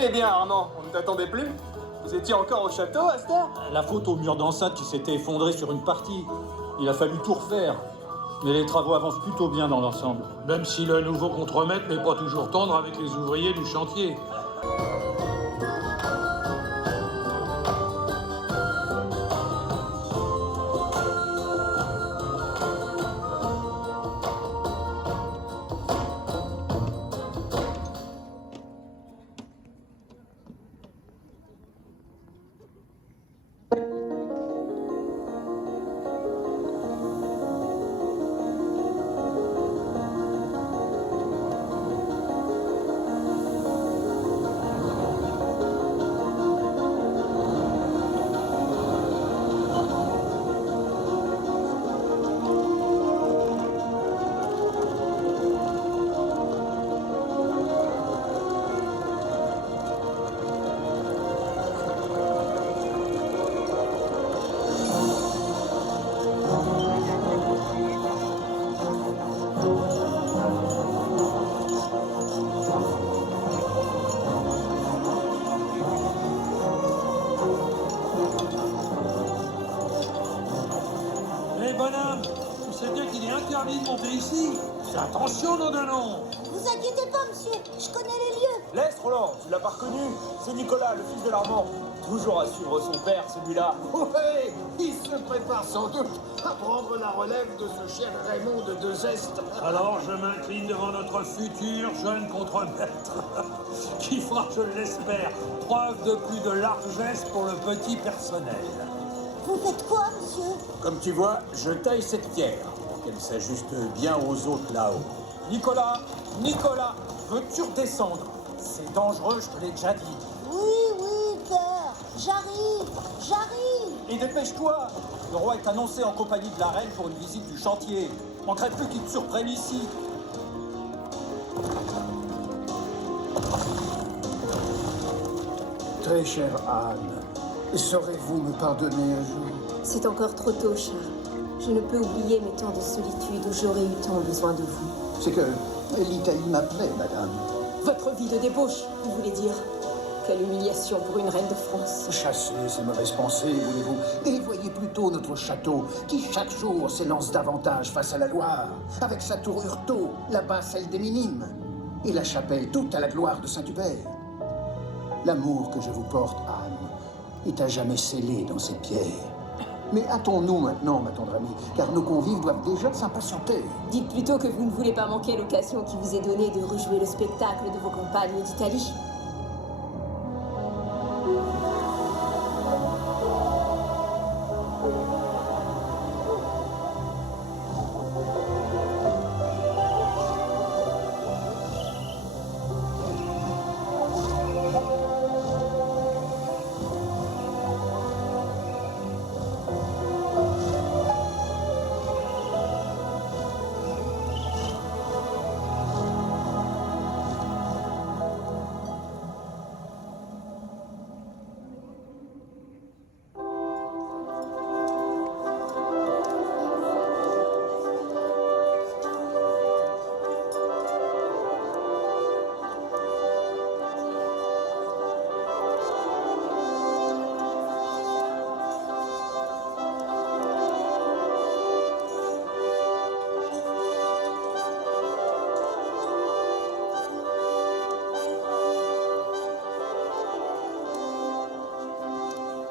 Eh bien, Armand, on ne t'attendait plus. Vous étiez encore au château, à cette heure? La faute au mur d'enceinte qui s'était effondré sur une partie. Il a fallu tout refaire. Mais les travaux avancent plutôt bien dans l'ensemble. Même si le nouveau contremaître n'est pas toujours tendre avec les ouvriers du chantier. Bonhomme, tu sais bien qu'il est interdit de monter ici. Fais attention, nom de nom. Vous inquiétez pas, monsieur, je connais les lieux. Laisse, Roland, tu l'as pas reconnu. C'est Nicolas, le fils de l'Armand. Toujours à suivre son père, celui-là. Ouais, il se prépare sans doute à prendre la relève de ce cher Raymond de Deux-Est. Alors je m'incline devant notre futur jeune contremaître, qui fera, je l'espère, preuve de plus de largesse pour le petit personnel. Vous faites quoi, monsieur? Comme tu vois, je taille cette pierre pour qu'elle s'ajuste bien aux autres là-haut. Nicolas, veux-tu redescendre? C'est dangereux, je te l'ai déjà dit. Oui, père, j'arrive. Et dépêche-toi! Le roi est annoncé en compagnie de la reine pour une visite du chantier. Manquerait plus qu'il te surprenne ici. Très chère Anne, saurez-vous me pardonner un jour? C'est encore trop tôt, Charles. Je ne peux oublier mes temps de solitude où j'aurais eu tant besoin de vous. C'est que l'Italie m'appelait, madame. Votre vie de débauche, vous voulez dire? Quelle humiliation pour une reine de France. Chassez ces mauvaises pensées, voulez-vous, et voyez plutôt notre château, qui chaque jour s'élance davantage face à la Loire, avec sa tour Hurtot, là-bas celle des Minimes, et la chapelle toute à la gloire de Saint-Hubert. L'amour que je vous porte, Anne, est à jamais scellé dans ces pierres. Mais hâtons-nous maintenant, ma tendre amie, car nos convives doivent déjà s'impatienter. Dites plutôt que vous ne voulez pas manquer l'occasion qui vous est donnée de rejouer le spectacle de vos campagnes d'Italie.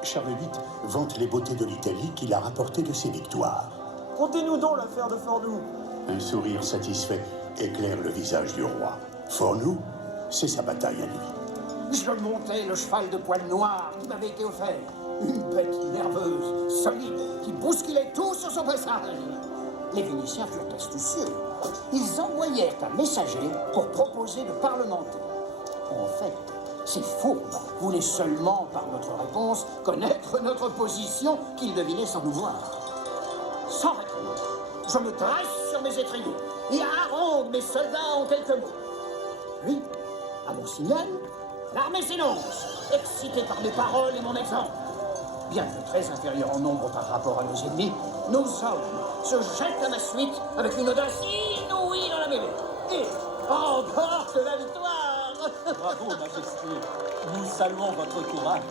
Charles VIII vante les beautés de l'Italie qu'il a rapportées de ses victoires. Contez-nous donc l'affaire de Fornoux. Un sourire satisfait éclaire le visage du roi. Fornoux, c'est sa bataille à lui. Je montais le cheval de poil noir qui m'avait été offert. Une bête nerveuse, solide, qui bousculait tout sur son passage. Les Vénitiens furent astucieux. Ils envoyèrent un messager pour proposer de parlementer. En fait, ces fourbes voulaient seulement, par notre réponse, connaître notre position qu'ils devinaient sans nous voir. Sans réponse, je me dresse sur mes étriers et harangue mes soldats en quelques mots. Puis, à mon signal, l'armée s'élance, excitée par mes paroles et mon exemple. Bien que très inférieur en nombre par rapport à nos ennemis, nos hommes se jettent à ma suite avec une audace inouïe dans la mêlée. Et emportent la victoire. Bravo, Majesté. Nous saluons votre courage.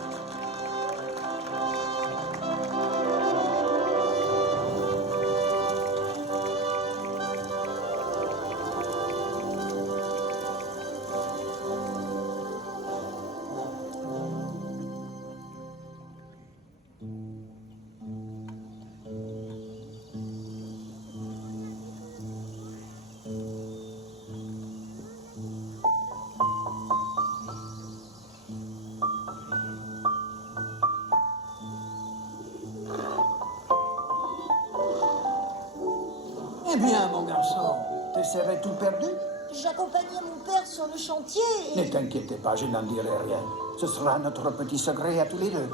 Eh bien, mon garçon, tu serais tout perdu? J'accompagnais mon père sur le chantier Ne et... t'inquiète pas, je n'en dirai rien. Ce sera notre petit secret à tous les deux.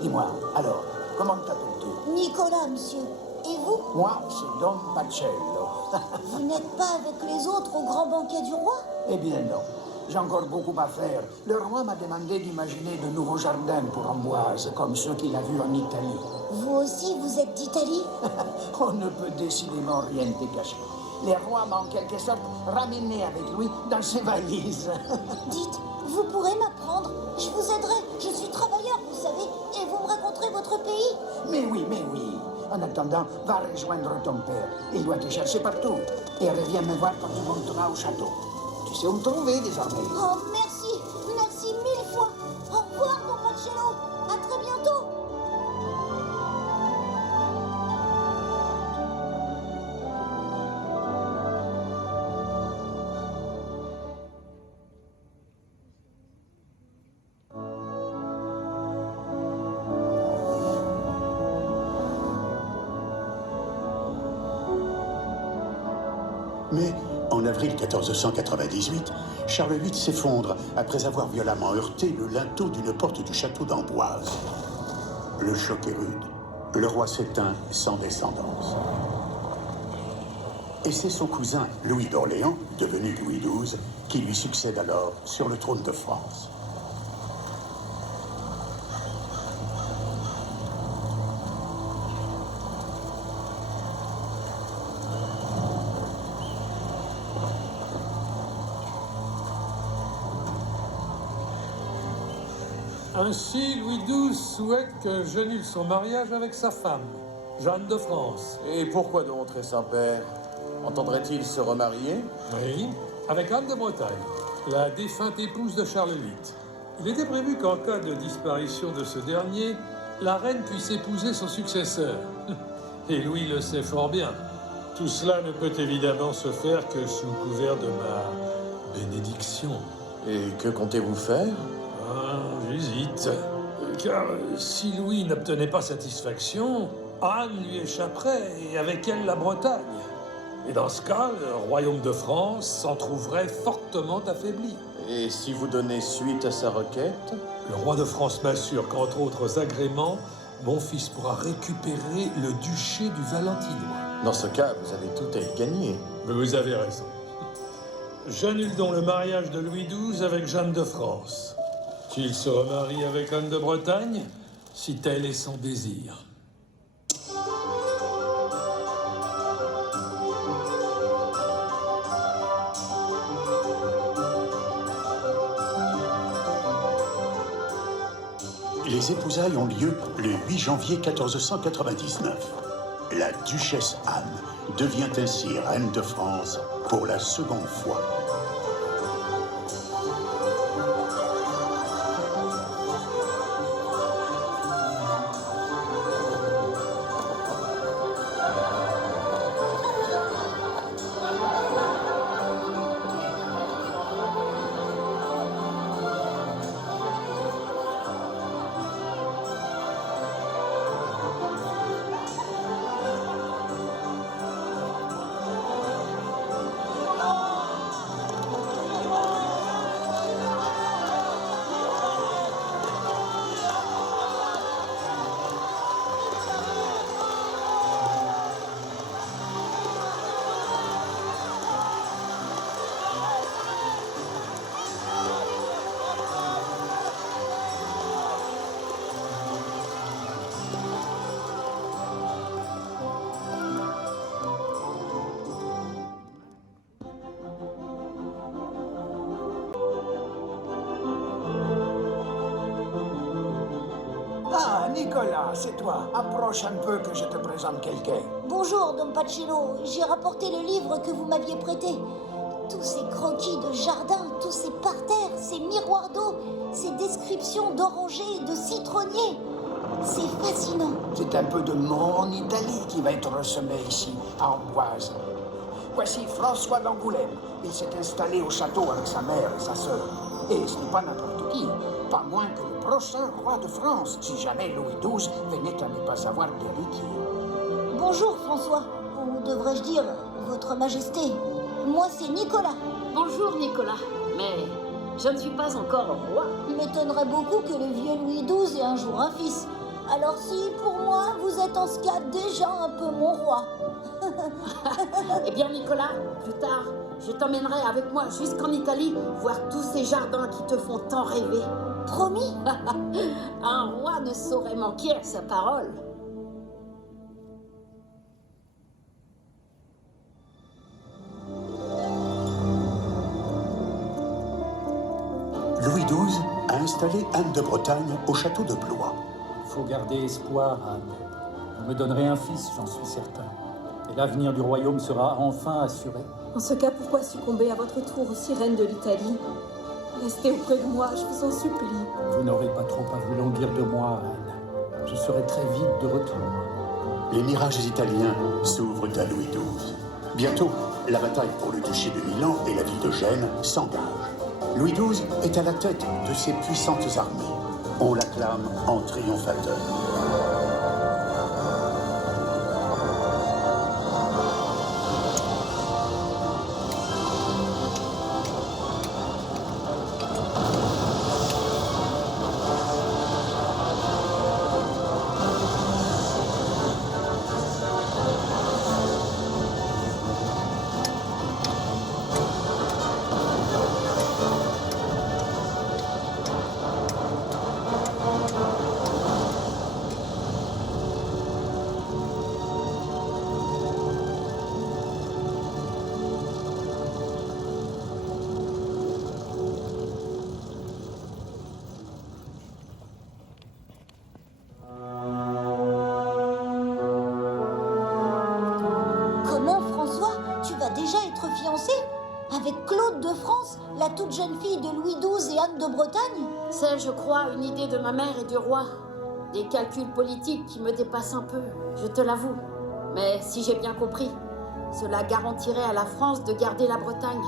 Dis-moi, alors, comment t'appelles-tu? Nicolas, monsieur. Et vous? Moi, c'est Don Pacello. Vous n'êtes pas avec les autres au grand banquet du roi? Eh bien non, j'ai encore beaucoup à faire. Le roi m'a demandé d'imaginer de nouveaux jardins pour Ambroise, comme ceux qu'il a vus en Italie. Vous aussi, vous êtes d'Italie? On ne peut décidément rien te cacher. Le roi m'a en quelque sorte ramené avec lui dans ses valises. Dites, vous pourrez m'apprendre. Je vous aiderai. Je suis travailleur, vous savez. Et vous me raconterez votre pays? Mais oui, mais oui. En attendant, va rejoindre ton père. Il doit te chercher partout. Et reviens me voir quand tu monteras au château. Tu sais où me trouver désormais. Oh, merci. Merci mille fois. Au revoir, Don Pacello. À très bientôt. Mais en avril 1498, Charles VIII s'effondre après avoir violemment heurté le linteau d'une porte du château d'Amboise. Le choc est rude. Le roi s'éteint sans descendance. Et c'est son cousin Louis d'Orléans, devenu Louis XII, qui lui succède alors sur le trône de France. Ainsi, Louis XII souhaite que j'annule son mariage avec sa femme, Jeanne de France. Et pourquoi donc, très Saint-Père? Entendrait-il se remarier? Oui, avec Anne de Bretagne, la défunte épouse de Charles VIII. Il était prévu qu'en cas de disparition de ce dernier, la reine puisse épouser son successeur. Et Louis le sait fort bien. Tout cela ne peut évidemment se faire que sous couvert de ma bénédiction. Et que comptez-vous faire? Ah, j'hésite. Car si Louis n'obtenait pas satisfaction, Anne lui échapperait, et avec elle la Bretagne. Et dans ce cas, le royaume de France s'en trouverait fortement affaibli. Et si vous donnez suite à sa requête? Le roi de France m'assure qu'entre autres agréments, mon fils pourra récupérer le duché du Valentinois. Dans ce cas, vous avez tout à y gagner. Mais vous avez raison. J'annule donc le mariage de Louis XII avec Jeanne de France. Qu'il se remarie avec Anne de Bretagne, si tel est son désir. Les épousailles ont lieu le 8 janvier 1499. La duchesse Anne devient ainsi reine de France pour la seconde fois. Nicolas, c'est toi. Approche un peu que je te présente quelqu'un. Bonjour, Don Pachello. J'ai rapporté le livre que vous m'aviez prêté. Tous ces croquis de jardin, tous ces parterres, ces miroirs d'eau, ces descriptions d'orangers et de citronniers. C'est fascinant. C'est un peu de mon Italie qui va être ressemé ici, à Amboise. Voici François d'Angoulême. Il s'est installé au château avec sa mère et sa sœur. Et ce n'est pas n'importe qui, pas moins que le prochain roi de France, si jamais Louis XII venait à ne pas avoir d'héritier. Bonjour, François. Ou devrais-je dire, Votre Majesté. Moi, c'est Nicolas. Bonjour Nicolas, mais je ne suis pas encore roi. Il m'étonnerait beaucoup que le vieux Louis XII ait un jour un fils. Alors si, pour moi, vous êtes en ce cas déjà un peu mon roi. Eh bien Nicolas, plus tard, je t'emmènerai avec moi jusqu'en Italie voir tous ces jardins qui te font tant rêver. Promis? Un roi ne saurait manquer à sa parole. Louis XII a installé Anne de Bretagne au château de Blois. Il faut garder espoir, Anne. Vous me donnerez un fils, j'en suis certain. Et l'avenir du royaume sera enfin assuré. En ce cas, pourquoi succomber à votre tour aux sirènes de l'Italie? Restez auprès de moi, je vous en supplie. Vous n'aurez pas trop à vous languir de moi, Anne. Je serai très vite de retour. Les mirages italiens s'ouvrent à Louis XII. Bientôt, la bataille pour le duché de Milan et la ville de Gênes s'engage. Louis XII est à la tête de ses puissantes armées. On l'acclame en triomphateur. Comment, François? Tu vas déjà être fiancé? Avec Claude de France, la toute jeune fille de Louis XII et Anne de Bretagne? C'est, je crois, une idée de ma mère et du roi. Des calculs politiques qui me dépassent un peu, je te l'avoue. Mais si j'ai bien compris, cela garantirait à la France de garder la Bretagne,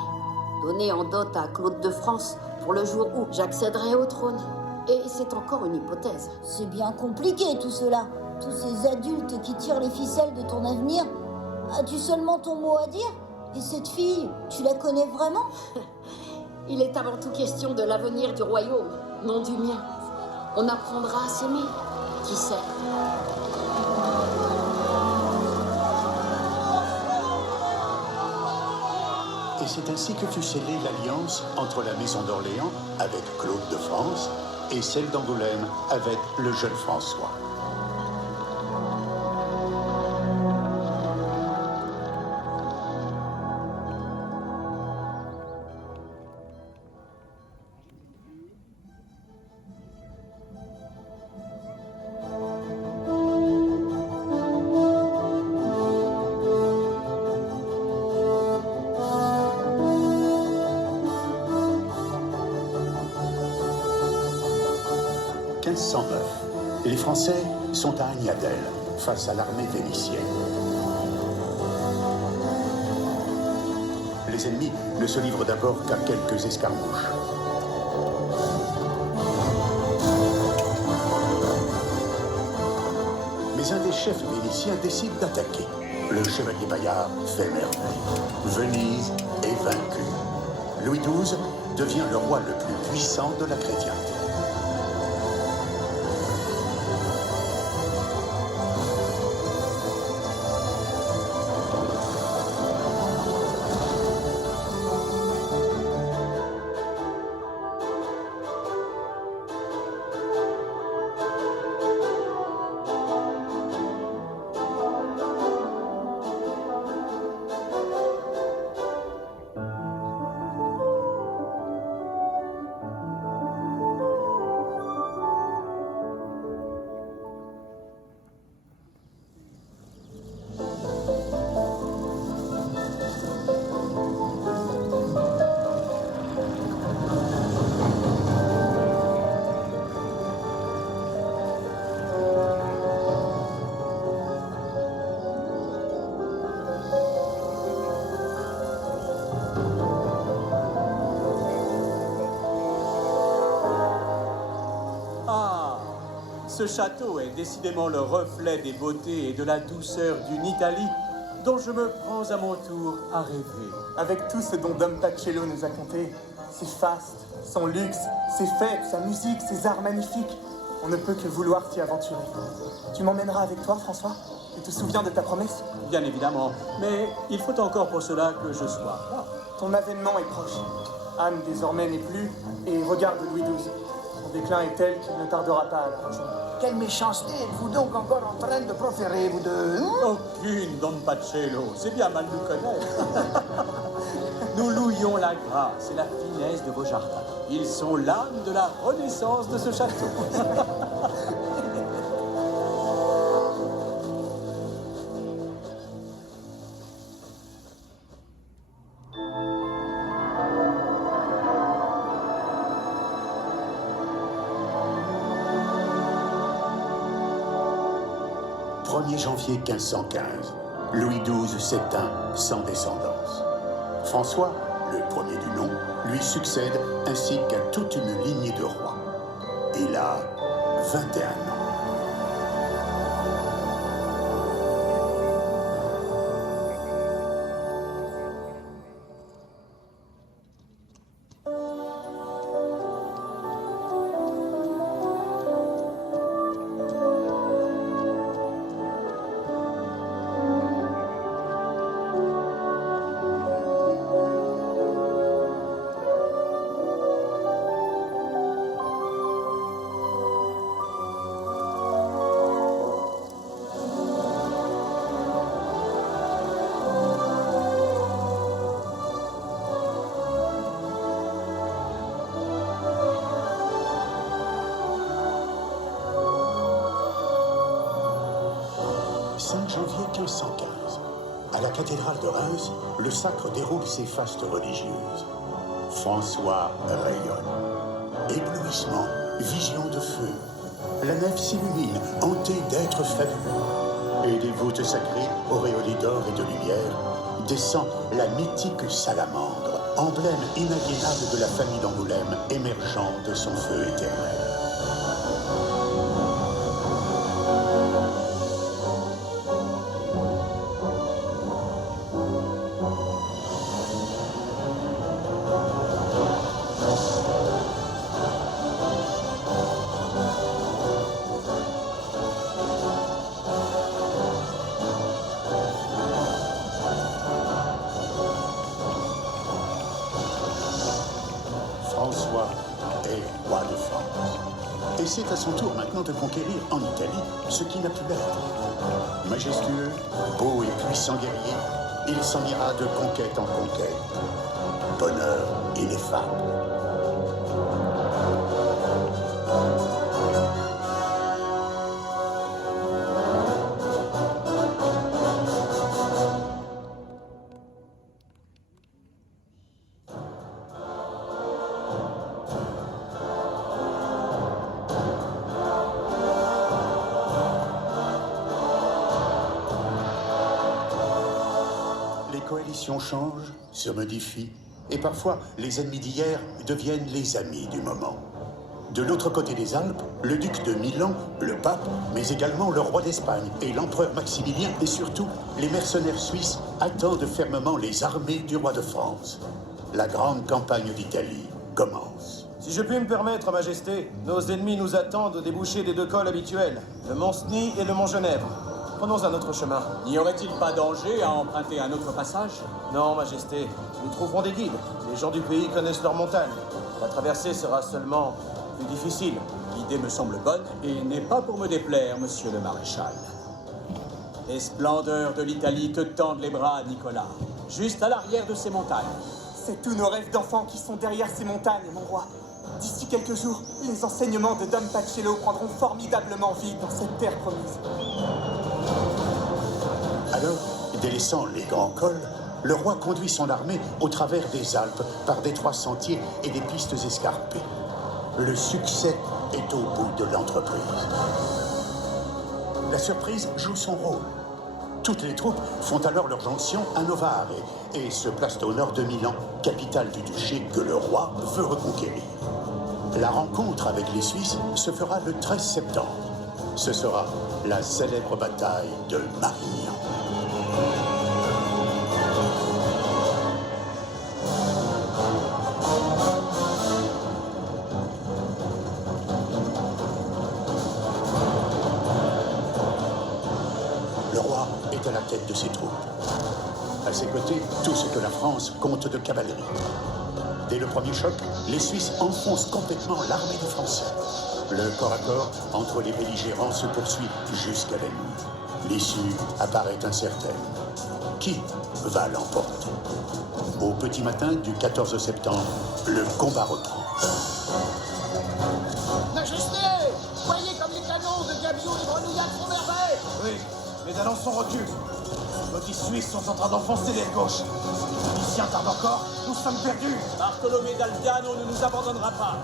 donnée en dot à Claude de France pour le jour où j'accéderai au trône. Et c'est encore une hypothèse. C'est bien compliqué tout cela. Tous ces adultes qui tirent les ficelles de ton avenir. As-tu seulement ton mot à dire? Et cette fille, tu la connais vraiment? Il est avant tout question de l'avenir du royaume, non du mien. On apprendra à s'aimer, qui sait. Et c'est ainsi que fut scellée l'alliance entre la maison d'Orléans avec Claude de France et celle d'Angoulême avec le jeune François. Les Français sont à Agnadel, face à l'armée vénitienne. Les ennemis ne se livrent d'abord qu'à quelques escarmouches. Mais un des chefs vénitiens décide d'attaquer. Le chevalier Bayard fait merveille. Venise est vaincue. Louis XII devient le roi le plus puissant de la chrétienté. Ah, ce château est décidément le reflet des beautés et de la douceur d'une Italie dont je me prends à mon tour à rêver. Avec tout ce dont Dom Pacello nous a conté, ses fastes, son luxe, ses fêtes, sa musique, ses arts magnifiques, on ne peut que vouloir s'y aventurer. Tu m'emmèneras avec toi, François? Tu te souviens de ta promesse? Bien évidemment, mais il faut encore pour cela que je sois roi. Ton avènement est proche. Anne désormais n'est plus, et regarde Louis XII. Son déclin est tel qu'il ne tardera pas à la rejoindre. Quelle méchanceté êtes-vous donc encore en train de proférer, vous deux? Aucune, Don Pacello, c'est bien mal nous connaître. Nous louions la grâce et la finesse de vos jardins. Ils sont l'âme de la renaissance de ce château. Janvier 1515, Louis XII s'éteint sans descendance. François, le premier du nom, lui succède ainsi qu'à toute une lignée de rois. Il a 21 ans. Janvier 1515. À la cathédrale de Reims, le sacre déroule ses fastes religieuses. François rayonne. Éblouissement, vision de feu. La nef s'illumine, hantée d'êtres fabuleux. Et des voûtes sacrées, auréolées d'or et de lumière, descend la mythique salamandre, emblème inaliénable de la famille d'Angoulême, émergeant de son feu éternel. François est roi de France. Et c'est à son tour maintenant de conquérir en Italie ce qui n'a pu l'être. Majestueux, beau et puissant guerrier, il s'en ira de conquête en conquête. Bonheur ineffable. Les coalitions changent, se modifient, et parfois les ennemis d'hier deviennent les amis du moment. De l'autre côté des Alpes, le duc de Milan, le pape, mais également le roi d'Espagne et l'empereur Maximilien, et surtout les mercenaires suisses attendent fermement les armées du roi de France. La grande campagne d'Italie commence. Si je puis me permettre, Majesté, nos ennemis nous attendent au débouché des deux cols habituels, le mont Sny et le mont Genève. Prenons un autre chemin. N'y aurait-il pas danger à emprunter un autre passage? Non, Majesté. Nous trouverons des guides. Les gens du pays connaissent leurs montagnes. La traversée sera seulement plus difficile. L'idée me semble bonne et n'est pas pour me déplaire, monsieur le maréchal. Les splendeurs de l'Italie te tendent les bras, Nicolas, juste à l'arrière de ces montagnes. C'est tous nos rêves d'enfants qui sont derrière ces montagnes, mon roi. D'ici quelques jours, les enseignements de Dom Pacello prendront formidablement vie dans cette terre promise. Alors, délaissant les grands cols, le roi conduit son armée au travers des Alpes par d'étroits sentiers et des pistes escarpées. Le succès est au bout de l'entreprise. La surprise joue son rôle. Toutes les troupes font alors leur jonction à Novare et se placent au nord de Milan, capitale du duché que le roi veut reconquérir. La rencontre avec les Suisses se fera le 13 septembre. Ce sera la célèbre bataille de Marignan. Le roi est à la tête de ses troupes. À ses côtés, tout ce que la France compte de cavalerie. Dès le premier choc, les Suisses enfoncent complètement l'armée des Français. Le corps à corps entre les belligérants se poursuit jusqu'à la nuit. L'issue apparaît incertaine. Qui va l'emporter? Au petit matin du 14 septembre, le combat reprend. Majesté! Voyez comme les canons de Gabio et Grenouillard font merveille! Oui, mais alençons recul. Les petits Suisses sont en train d'enfoncer l'aile gauche. Les Vénitiens tardent encore, nous sommes perdus. Bartolomé d'Alviano ne nous abandonnera pas.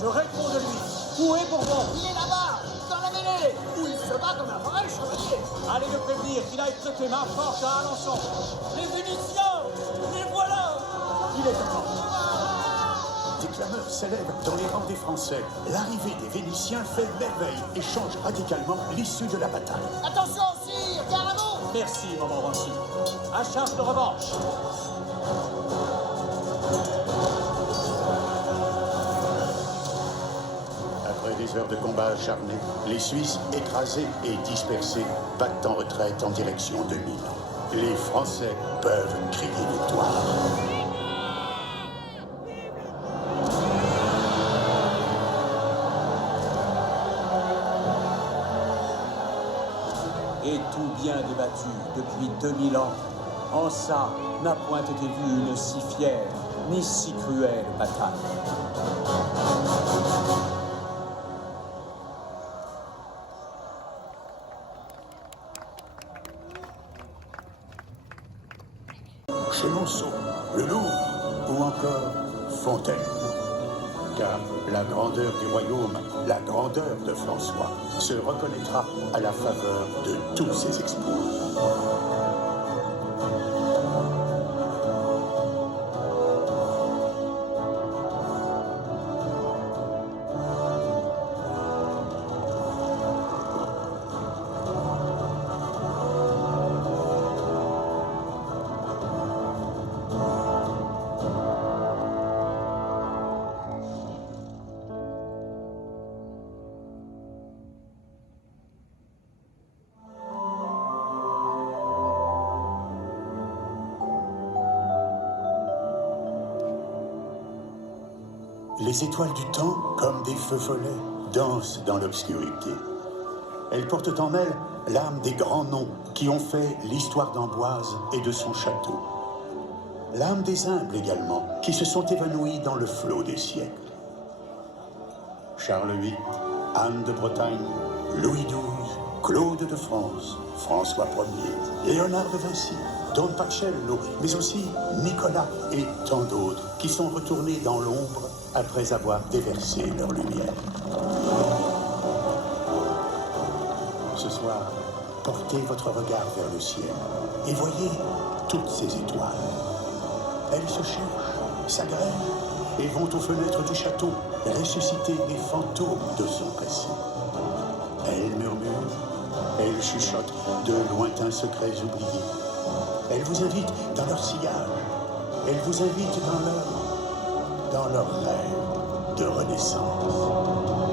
Je réponds de lui. Où est Bourbon? Il est là-bas, dans la mêlée, où il se bat comme un vrai chevalier. Allez le prévenir qu'il aille prêter main forte à Alençon. Les Vénitiens, les voilà. Il est temps. Des clameurs s'élèvent dans les rangs des Français. L'arrivée des Vénitiens fait merveille et change radicalement l'issue de la bataille. Attention, sire, gare à vous! Merci, Montmorency. À chasse de revanche. Après des heures de combat acharnés, les Suisses, écrasés et dispersés, battent en retraite en direction de Milan. Les Français peuvent crier victoire. Et tout bien débattu depuis 2000 ans, en ça n'a point été vue une si fière ni si cruelle bataille. Chenonceau, le Louvre ou encore Fontainebleau. Car la grandeur du royaume, la grandeur de François, se reconnaîtra à la faveur de tous ses exploits. Les étoiles du temps, comme des feux follets, dansent dans l'obscurité. Elles portent en elles l'âme des grands noms qui ont fait l'histoire d'Amboise et de son château. L'âme des humbles également, qui se sont évanouis dans le flot des siècles. Charles VIII, Anne de Bretagne, Louis XII, Claude de France, François Ier, Léonard de Vinci, Don Pacello, mais aussi Nicolas et tant d'autres qui sont retournés dans l'ombre après avoir déversé leur lumière. Ce soir, portez votre regard vers le ciel et voyez toutes ces étoiles. Elles se cherchent, s'agrègent et vont aux fenêtres du château ressusciter les fantômes de son passé. Elles murmurent, elles chuchotent de lointains secrets oubliés. Elles vous invitent dans leur sillage, elles vous invitent dans leur rêve de renaissance.